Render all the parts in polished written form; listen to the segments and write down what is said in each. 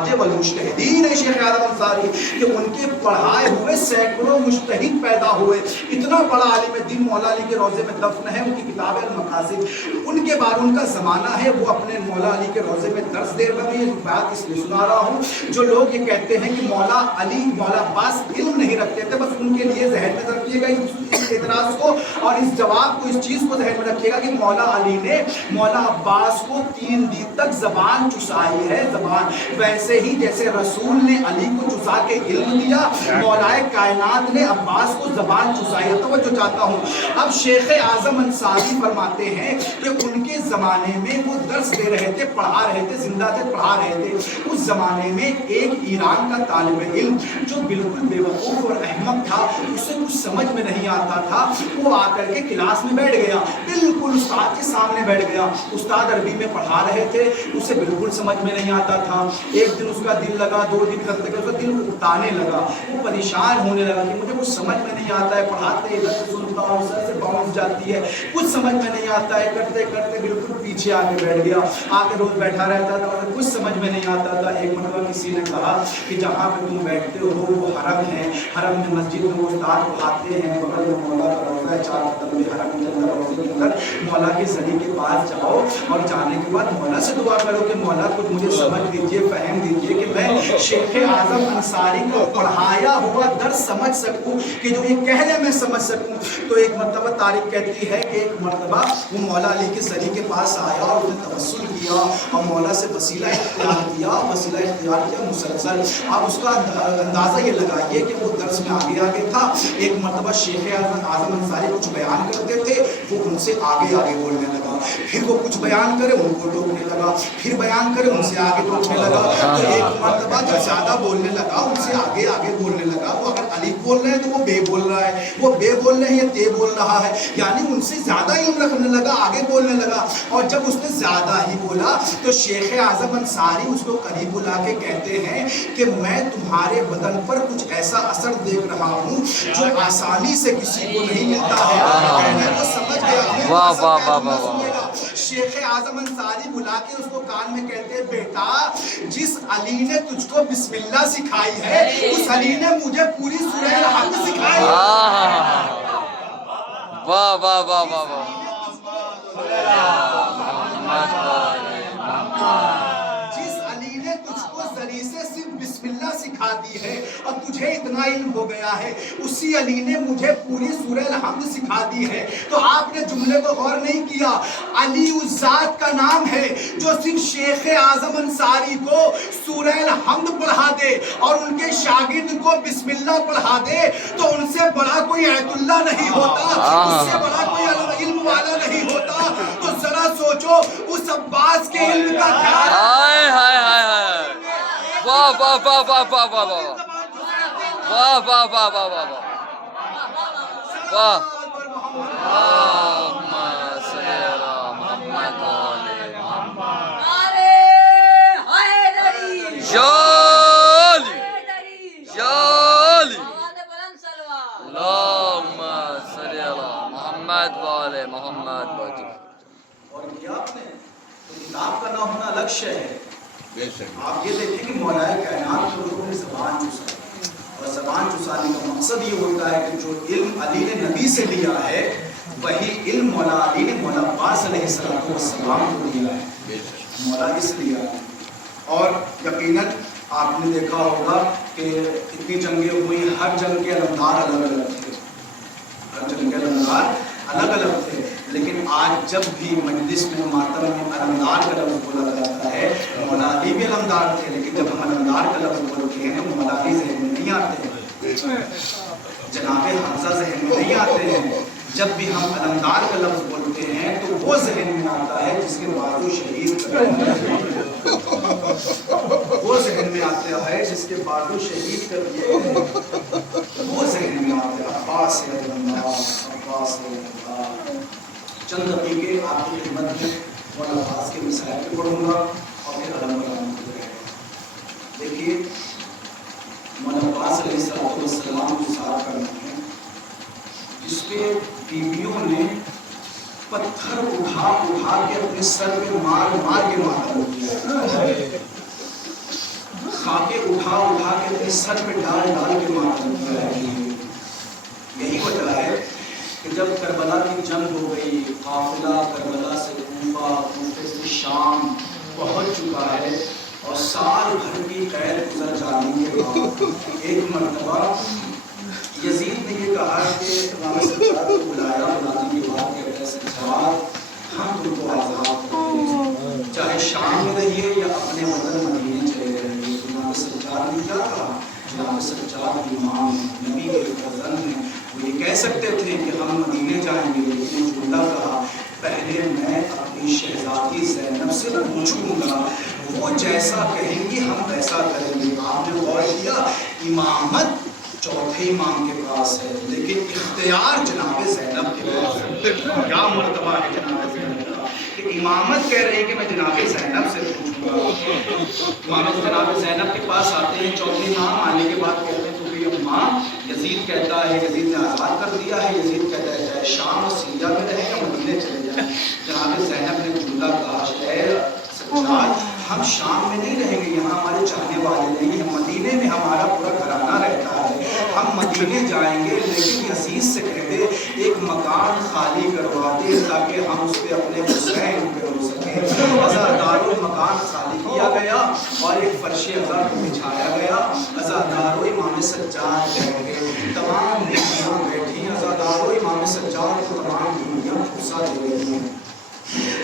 والمجتہدین ہے شیخ اعظم انصاری کہ ان کے پڑھائے ہوئے سینکڑوں مجتہد پیدا ہوئے. اتنا بڑا عالم دین مولا علی کے روضے میں دفن ہے. ان کی کتاب ہے المقاصد. ان کے بعد ان کا زمانہ ہے وہ اپنے مولا علی کے روضے میں درس دے رہے ہیں. بات اس لیے سنا رہا ہوں جو لوگ یہ کہتے ہیں کہ مولا علی مولا عباس علم نہیں رکھتے تھے, بس ان کے لیے ذہن میں رکھیے گا اس اعتراض کو اور اس جواب کو, اس چیز کو ذہن میں رکھیے گا کہ مولا علی نے مولا عباس کو 3 دن تک زبان چسائی ہے. زبان ویسے ہی جیسے رسول نے علی کو چسا کے علم دیا, مولائے کائنات نے عباس کو زبان چسائی ہے. توجہ چاہتا ہوں. اب شیخ اعظم انصاری فرماتے ہیں کہ ان کے زمانے میں وہ درس دے رہے تھے, پڑھا رہے تھے, زندہ تھے, پڑھا رہے تھے. اس زمانے میں ایک ایران کا طالب علم جو بالکل بے وقوف اور احمق تھا, اسے کچھ سمجھ میں نہیں آتا تھا, وہ آ کر کے کلاس میں بیٹھ گیا, بالکل استاد کے سامنے بیٹھ گیا. استاد عربی میں پڑھا رہے تھے, اسے بالکل سمجھ میں نہیں آتا تھا. ایک دن اس کا دل لگا, 2 دن کرتے کرتے اس کا دل اکتانے لگا, وہ پریشان ہونے لگا کہ مجھے کچھ سمجھ میں نہیں آتا ہے, پڑھاتے ادھر سے سنتا ہوں, سر سے باؤنس جاتی ہے, کچھ سمجھ میں نہیں آتا ہے. کرتے کرتے بالکل پیچھے آ کے بیٹھ گیا, آ کے روز بیٹھا رہتا تھا اور کچھ سمجھ میں نہیں آتا تھا. ایک مرتبہ کسی نے کہا کہ جہاں پہ تم بیٹھتے ہو وہ حرم ہے, حرم میں مسجد میں وہ استاد پڑھاتے ہیں, بغل میں مولا کا روضہ ہے, 4 قدم میں حرم کے اندر روضے کے اندر مولا کے زری کے پاس جاؤ اور جانے کے بعد مولا سے دعا کرو کہ مولا کچھ مجھے سمجھ دیجئے, فہم دیجئے کہ میں شیخ اعظم انصاری کو پڑھایا ہوا درس سمجھ سکوں, کہ جو یہ کہہ لے میں سمجھ سکوں. تو ایک مرتبہ تاریخ کہتی ہے کہ ایک مرتبہ وہ مولا علی کے زری کے پاس آیا اور اس نے توسل کیا اور مولا سے وسیلہ اختیار کیا, وسیلہ اختیار کیا مسلسل. آپ اس کا اندازہ یہ لگائیے کہ وہ درس میں آگے آگے تھا. ایک مرتبہ شیخ اعظم انصاری کچھ بیان کرتے تھے, وہ ان سے آگے آگے بولنے لگا, پھر وہ کچھ بیان کرے ان کو ٹوکنے لگا, پھر بیان کرے ان سے آگے ٹوکنے لگا. تو ایک مرتبہ جب زیادہ بولنے لگا, ان سے آگے آگے بولنے لگا, وہ اگر الف بول رہے ہیں تو وہ بے بول رہا ہے, وہ بے بول رہے ہیں یہ تے بول رہا ہے, یعنی ان سے زیادہ علم رکھنے لگا, آگے بولنے لگا. اور جب اس نے زیادہ ہی بولا تو شیخ اعظم انصاری اس کو قریب بلا کے کہتے ہیں کہ میں تمہارے بدن پر کچھ ایسا اثر دیکھ رہا ہوں جو آسانی سے کسی کو نہیں ملتا ہے. میں وہ سمجھ گیا ہوں. واہ واہ واہ واہ. شیخ اعظم انصاری بلا کے اس کو کان میں کہتے ہیں بیٹا جس علی نے تجھ کو بسم اللہ سکھائی ہے اس علی نے مجھے پوری سورہ الحمد سکھائی ہے. واہ واہ واہ واہ واہ. جس علی نے تجھ کو ذری سے صرف بسم اللہ سکھا دی ہے اور تجھے اتنا علم ہو گیا ہے, اسی علی نے مجھے پوری سورہ الحمد سکھا دی ہے. تو آپ نے جملے کو غور نہیں کیا, علی اس ذات کا نام ہے جو صرف شیخ اعظم انصاری کو سورہ الحمد پڑھا دے اور ان کے شاگرد کو بسم اللہ پڑھا دے تو ان سے بڑا کوئی ایت اللہ نہیں ہوتا, اس سے بڑا کوئی علم والا نہیں ہوتا. تو ذرا سوچو اس عباس کے علم کا دھیان. ہائے ہائے ہائے ہائے. واہ واہ واہ واہ واہ واہ واہ واہ واہ واہ واہ واہ واہ. اور کیا آپ نے تو کتاب کا نہ ہونا الگ شے ہے. آپ یہ دیکھیں کہ مولا کائنات کو لوگوں نے زبان چسائی, اور زبان چسانے کا مقصد یہ ہوتا ہے کہ جو علم علی نے نبی سے لیا ہے وہی علم مولا علی نے مولا عباس علیہ السلام کو دیا ہے. مولا اس لیا ہے. اور یقیناً آپ نے دیکھا ہوگا کہ اتنی جنگیں ہوئی, ہر جنگ کے علمدار الگ الگ تھے, ہر جنگ کے علمدار الگ الگ تھے. لیکن آج جب بھی مجلس میں ماتم میں علمدار کا لفظ بولا جاتا ہے, مولا علی بھی علمدار تھے, لیکن جب ہم علمدار کا لفظ بولتے ہیں تو مولا علی ذہن میں نہیں آتے ہیں, جناب حمزہ ذہن میں نہیں آتے ہیں. جب بھی ہم علمدار کا لفظ بولتے ہیں تو وہ ذہن میں آتا ہے جس کے بازو شہید وہ ذہن میں آتا ہے جس کے بازو شہید کر دیے وہ ذہن میں آتا ہے. عباس علمدار, عباس علمدار. چند دقیقے آپ کی خدمت میں مولانا عباس کے مسائل پہ پڑھوں گا اور پھر علم کرام کو جائے گا. دیکھیے مولانا عباس علیہ السلام کو صاف کرنا ہے جس پہ بیویوں نے پتھر اٹھا اٹھا کے اپنے سر پہ مار مار کے مارا کیا. उठा के अपने सर पे डाल के मातम किया है। यही वजह है कि जब करबला की जंग हो गई, काफिला करबला से कूफा, कूफे से शाम पहुंच चुका है और साल भर की कैद गुजर जाने के बाद एक मरतबा यजीद ने ये कहा कि इमाम सज्जाद को बुलाया, बुलाने के बाद कहते सज्जाद हम तुमको आज़ाद करते हैं, चाहे शाम में रहिए या अपने वतन मदीने चले रहिए। इमाम सज्जाद ने क्या कहा? इमाम सज्जाद इमाम नबी के फजल ने वो ये कह सकते थे कि हम मदीने जाएंगे, लेकिन जुमला कहा पहले मैं अपनी शहजादी ज़ैनब से पूछूंगा, वो जैसा कहेंगी हम वैसा करेंगे। आपने गौर किया इमामत चौथे इमाम के पास है, लेकिन इख्तियार जनाब ज़ैनब के पास है। क्या मर्तबा है जनाब ज़ैनब का कि इमामत कह रही है कि मैं जनाब ज़ैनब से पूछूंगा। इमाम जनाब ज़ैनब के पास आते हैं, चौथे इमाम आने के बाद कहते हैं तो ये माँ यजीद कहता है, यजीद ने आज़ाद कर दिया है, यजीद कहता है चाहे शाम और सीरिया में रहे या मदीने चले जाए। जनाब ज़ैनब ने जुमला कहा सज्जाद हम शाम में नहीं रहेंगे, यहाँ हमारे चाहने वाले नहीं हैं, मदीने में हमारा पूरा घराना रहता है, हम मदीने जाएंगे, लेकिन यजीद से कहते एक मकान खाली करवा दे ताकि हम उस पर अपने हुसैन पे रो सकें। अज़ादारो मकान खाली किया गया और एक फर्श अज़ा को बिछाया गया। अज़ादारो इमाम सज्जाद बैठ गए, तमाम बीवियाँ बैठी। अज़ादारो इमाम सज्जाद को तमाम बीवियाँ फुर्सा दे रही हैं।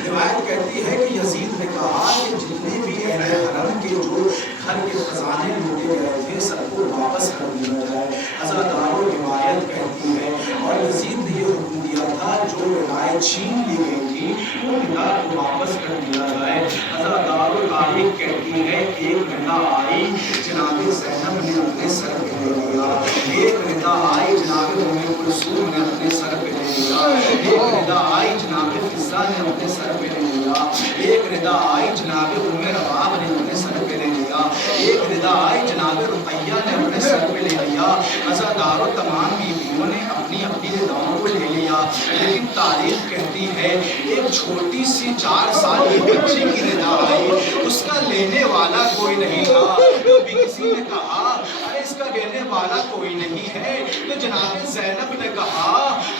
रिवायत कहती है कि यजीद ने कहा कि जितने भी अहले हरम के जो घर के खजाने लूटे गए थे सबको वापस कर दिया जाए। अज़ादारो रिवायत कहती है और यजीद ने ये हुक्म दिया था जो रिवायत छीन ली गई थी वो निदा को वापस कर दिया जाए। अज़ादारो तारीख कहती है एक निदा आई जनाब ज़ैनब ने अपने सर पे ले लिया, एक निदा आई जनाब उम्मे कुलसूम ने अपने सर पे ले लिया, एक निदा आई जनाब फिज़ा ने अपने सर पे ले लिया, एक निदा आई जनाब उम्मे रबाब ने अपने सर पे ले लिया, एक निदा आई जनाब रुक़ैया ने अपने सर पे ले लिया। अज़ादारो तमाम बीवियों ने अपनी अपनी निदाओं को ले लिया, लेकिन तारीख कहती है एक छोटी सी 4 साल की बच्ची की निदा आई, उसका लेने वाला कोई नहीं था। तो भी किसी ने कहा अरे इसका लेने वाला कोई नहीं है, तो जनाब ज़ैनब ने कहा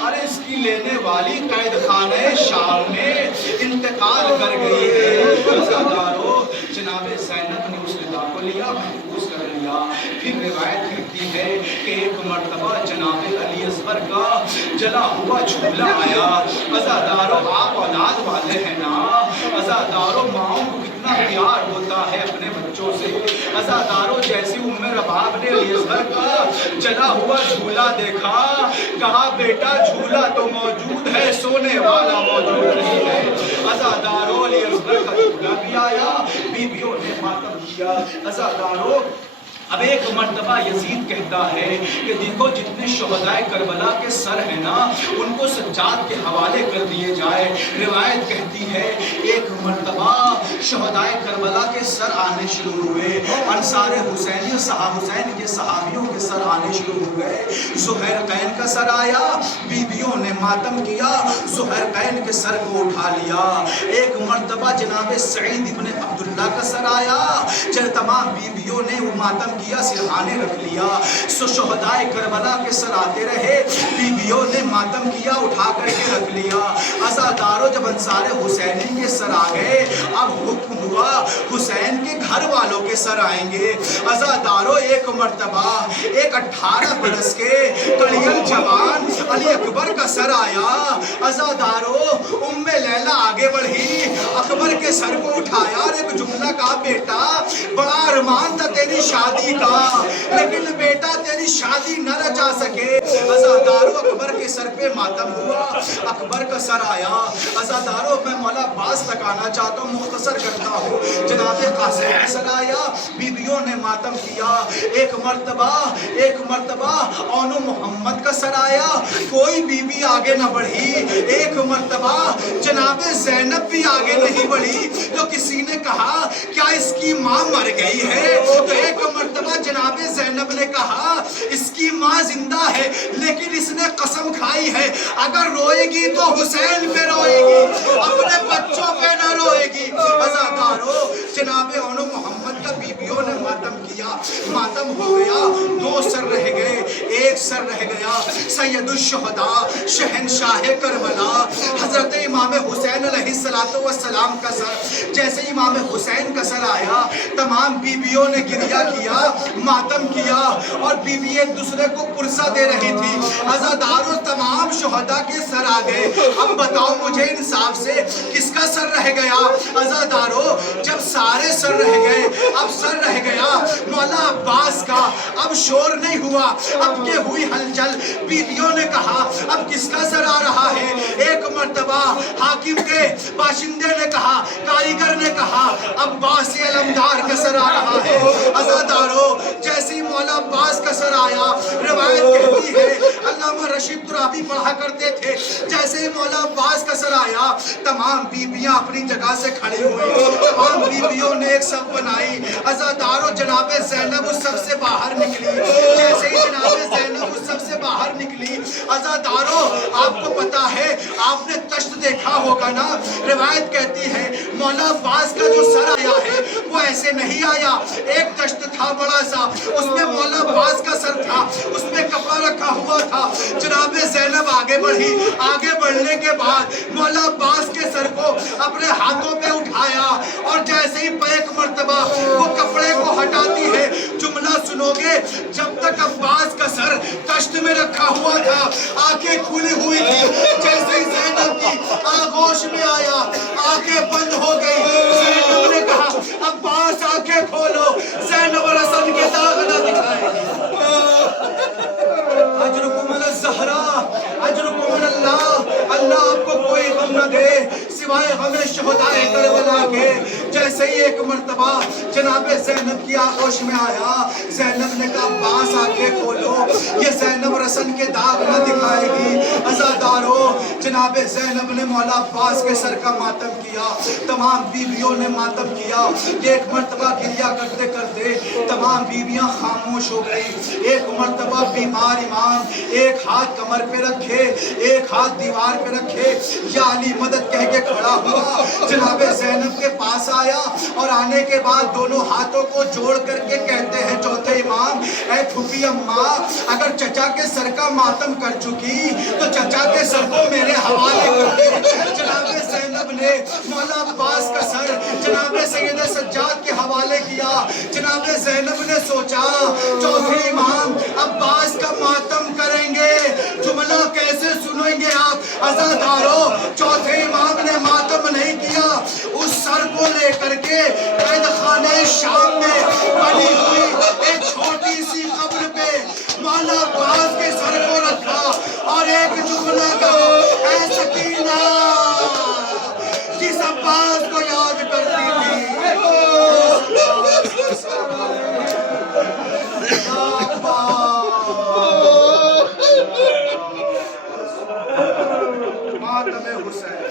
अरे इसकी लेने वाली कैद खाने शाम में इंतकाल कर गई है। अज़ादारो जनाब ज़ैनब ने उस निदा को लिया, महफूज कर लिया। फिर रिवायत करती है कि एक मर्तबा जनाब अली असगर का जला हुआ झूला आया। अज़ादारो आप औलाद वाले हैं ना, अज़ादारो माओं को कितना प्यार होता है अपने बच्चों से। अज़ादारो जैसे उम्मे रबाब ने अली असगर का जला हुआ झूला देखा, कहा बेटा झूला तो मौजूद है, सोने वाला मौजूद नहीं है। अज़ादारो अली असगर का झूला भी आया, बीवियों ने मातम किया। अज़ादारो अब एक मर्तबा यजीद कहता है कि देखो जितने शुहदाए करबला के सर हैं ना उनको सज्जाद के हवाले कर दिए जाए। रिवायत कहती है एक मर्तबा शुहदाए करबला के सर आने शुरू हुए, अंसार हुसैनी हुसैन के सहाबियों के सर आने शुरू हो गए। ज़ुहैरकैन का सर आया, बीवियों ने मातम किया, ज़ुहैरकैन के सर को उठा लिया। एक मर्तबा जनाब सईद इब्न अब्दुल्ला का सर आया, जब तमाम बीवियों ने वो मातम किया, सिरहाने रख लिया। सो शुहदाए करबला के सर आते रहे, बीवियों ने मातम किया, उठा करके रख लिया। अज़ादारो जब अंसार हुसैनी के सर आ गए, अब हुक्म हुआ हुसैन के घर वालों के सर आएंगे। अज़ादारो एक मर्तबा एक 18 बरस के कड़ियल जवान अली अकबर का सर आया। अज़ादारो उम्मे लैला आगे बढ़ी, अकबर के सर को उठाया, एक जुमला कहा बेटा बड़ा अरमान था तेरी शादी का, लेकिन बेटा तेरी शादी न रचा सके। अज़ादारो अकबर के सर पे मातम हुआ, अकबर का सर आया। अज़ादारो मैं मौला अब्बास तक आना चाहता हूँ, मुख्तसर करता हूँ। जनाब कासिम का सर आया, बीवियों ने मातम किया। एक मर्तबा औनो मोहम्मद का सर आया, कोई बीबी आगे न बढ़ी। एक मर्तबा जनाब ज़ैनब भी आगे नहीं बढ़ी, तो किसी ने कहा क्या इसकी माँ मर गई है? तो एक मर्तबा जनाब ज़ैनब ने कहा इसकी माँ जिंदा है, लेकिन इसने कसम खाई है अगर रोएगी तो हुसैन पे रोएगी, अपने बच्चों पे न रोएगी। अज़ादारो जनाब औनो मोहम्मद का बीवियों ने मातम किया। मातम हो गया, दो सर रह गए, एक सर रह गया। सैयदुश्शुहदा शहंशाह करबला हजरत इमाम हुसैन अलैहिस्सलातु वस्सलाम का सर, जैसे इमाम हुसैन का सर आया, तमाम बीवियों ने गिरिया किया, मातम किया, और बीवी एक दूसरे को पुरसा दे रही थी। अज़ादारों तमाम शुहदा के सर आ गए। अब बताओ मुझे इंसाफ से किसका सर रह गया? अज़ादारों जब सारे सर रह गए, अब सर रह गया मौला अब्बास का। अब शोर नहीं हुआ, अब के हुई हलचल। बीवियों ने कहा अब किसका सर आ रहा है? एक मर्तबा हाकिम के बाशिंदे ने कहा, कारीगर ने कहा अब्बास अलमदार का सर आ रहा है। अज़ादारों जैसे ही मौला अब्बास का सर आया, रिवायत कहती है, अल्लामा रशीद तुराबी पढ़ा करते थे, जैसे ही मौला अब्बास का सर आया, तमाम बीबियां अपनी जगह से खड़ी हुई, तमाम बीबियों ने एक सब बनाई। अज़ादारों जनाबे ज़ैनब उस सब से बाहर निकली। जैसे ही जनाबे ज़ैनब उस सब से बाहर निकली, अज़ादारों आपको पता है, आपने तश्त देखा होगा ना, रिवायत कहती है मौला अब्बास का जो सर आया है वो ऐसे नहीं आया। एक तश्त था बड़ा सा, उसमें मौला अब्बास का सर था, उसमें कपड़ा रखा हुआ था। जनाबे ज़ैनब आगे बढ़ी, आगे बढ़ने के बाद मौला अब्बास के सर को अपने हाथों पे उठाया, और जैसे ही एक मर्तबा वो कपड़े को हटाती है, जुमला सुनोगे, जब तक अब्बास का सर तश्त में रखा हुआ था, आंखें खुली हुई थी। जैसे ही ज़ैनब की आगोश में आया, आंखें बंद हो गई। ज़ैनब ने कहा अब्बास आंखें खोलो, ज़ैनब रसन के दाग न दिखाएगी। अजरुकुम अल-ज़हरा, अजरुकुम अल्लाह, अल्लाह आपको कोई गम न दे सिवाय गमे शुहदाए करबला के। जैसे ही एक मर्तबा जनाबे ज़ैनब की आगोश में आया, ज़ैनब ने कहा अब्बास आंखें खोलो, ये ज़ैनब रसन के दाग न दिखाएगी। अज़ादारों जनाबे ज़ैनब ने मौला अब्बास के सर का मातम किया, तमाम बीवियों ने मातम किया। एक मर्तबा गिरिया करते करते तमाम बीवियां खामोश हो गई। एक मर्तबा बीमार इमाम एक हाथ कमर पे रखे, एक हाथ दीवार पे रखे, या अली मदद कह के खड़ा हुआ, जनाबे ज़ैनब के पास आया, और आने के बाद दोनों हाथों को जोड़ करके कहते हैं चौथे इमाम, ऐ फूफी अम्मा, अगर चचा के सर का मातम कर चुकी तो चचा के सर को मेरे हवाले कर दे। जनाबे ज़ैनब ने मौला अब्बास का सर जनाबे सैयद सज्जाद के हवाले किया। जनाबे ज़ैनब ने सोचा चौथे इमाम अब्बास का मातम करेंगे, जुमला कैसे सुनेंगे आप? अज़ादारों चौथे इमाम ने मातम नहीं किया, उस सर को लेकर के कैद खाने शाम में बनी हुई एक छोटी सी कब्र पे मौला अब्बास के सर को रखा, और एक जुमला कहा, ऐ सकीना, जिस अब्बास को याद करती थी, मातम हुसैन।